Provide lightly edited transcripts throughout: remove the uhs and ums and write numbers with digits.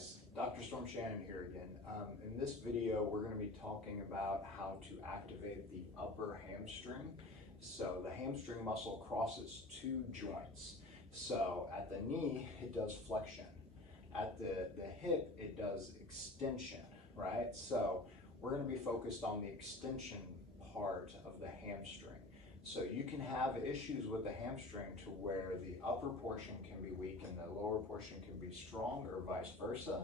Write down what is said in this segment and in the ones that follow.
guys, Dr. Storm Shannon here again. In this video, we're going to be talking about how to activate the upper hamstring. So the hamstring muscle crosses two joints. So at the knee, it does flexion. At the hip, it does extension, right? So we're going to be focused on the extension part of the hamstring. So you can have issues with the hamstring to where the upper portion can be weak and the lower portion can be strong, or vice versa.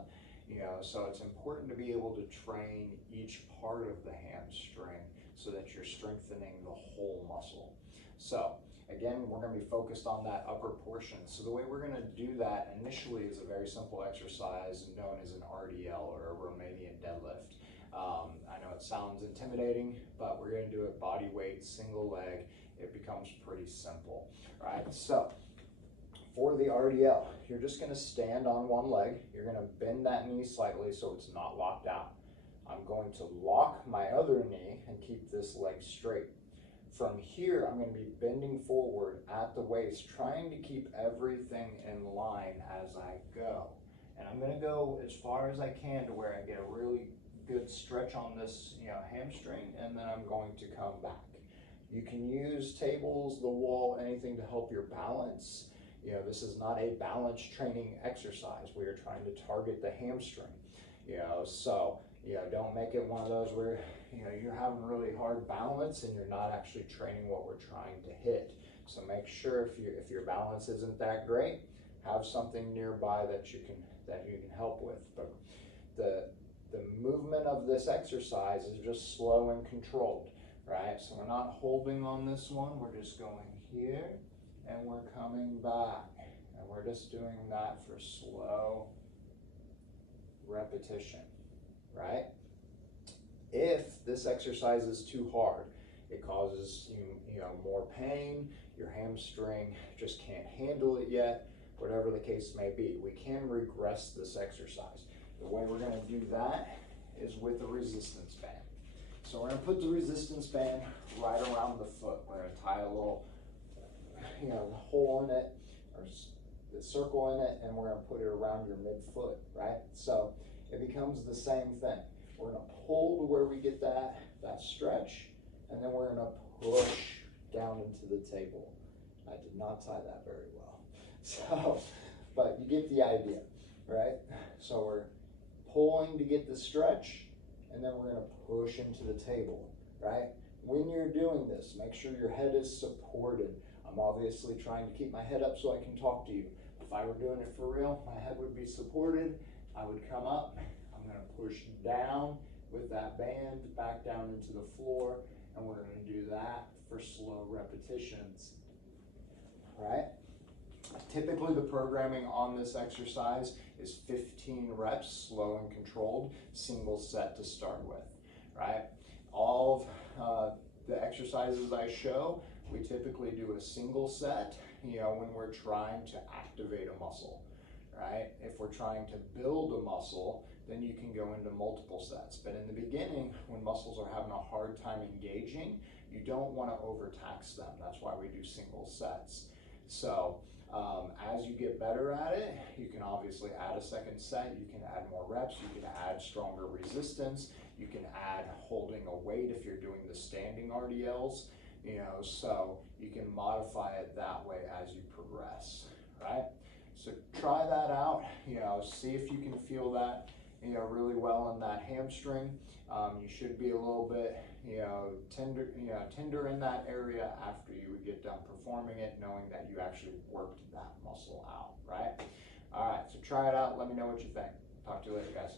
So it's important to be able to train each part of the hamstring so that you're strengthening the whole muscle. So again, we're going to be focused on that upper portion. So the way we're going to do that initially is a very simple exercise known as an RDL, or a Romanian deadlift. I know it sounds intimidating, but we're going to do it body weight, single leg. It becomes pretty simple, right? So for the RDL, you're just going to stand on one leg. You're going to bend that knee slightly so it's not locked out. I'm going to lock my other knee and keep this leg straight. From here, I'm going to be bending forward at the waist, trying to keep everything in line as I go. And I'm going to go as far as I can to where I get a really good stretch on this hamstring, and then I'm going to come back. You can use tables, the wall, anything to help your balance. This is not a balance training exercise. We are trying to target the hamstring. So don't make it one of those where you're having really hard balance and you're not actually training what we're trying to hit. So make sure if your balance isn't that great, have something nearby that you can help with. But the movement of this exercise is just slow and controlled, right? So we're not holding on this one. We're just going here and we're coming back. And we're just doing that for slow repetition, right? If this exercise is too hard, it causes more pain, your hamstring just can't handle it yet, whatever the case may be, we can regress this exercise. The way we're going to do that is with a resistance band. So we're going to put the resistance band right around the foot. We're going to tie a little hole in it, or the circle in it, and we're going to put it around your midfoot, right? So it becomes the same thing. We're going to pull to where we get that stretch, and then we're going to push down into the table. I did not tie that very well. So, but you get the idea, right? So we're pulling to get the stretch, and then we're going to push into the table, right? When you're doing this, make sure your head is supported. I'm obviously trying to keep my head up so I can talk to you. If I were doing it for real, my head would be supported. I would come up. I'm going to push down with that band back down into the floor, and we're going to do that for slow repetitions, right? Typically, the programming on this exercise is 15 reps, slow and controlled, single set to start with, right? All of the exercises I show, we typically do a single set, when we're trying to activate a muscle, right? If we're trying to build a muscle, then you can go into multiple sets. But in the beginning, when muscles are having a hard time engaging, you don't want to overtax them. That's why we do single sets. So as you get better at it, you can obviously add a second set, you can add more reps, you can add stronger resistance, you can add holding a weight if you're doing the standing RDLs, so you can modify it that way as you progress, right? So try that out, see if you can feel that, really well in that hamstring. You should be a little bit, tender in that area after you would get done performing it, knowing that you actually worked that muscle out, right? All right, so try it out. Let me know what you think. Talk to you later, guys.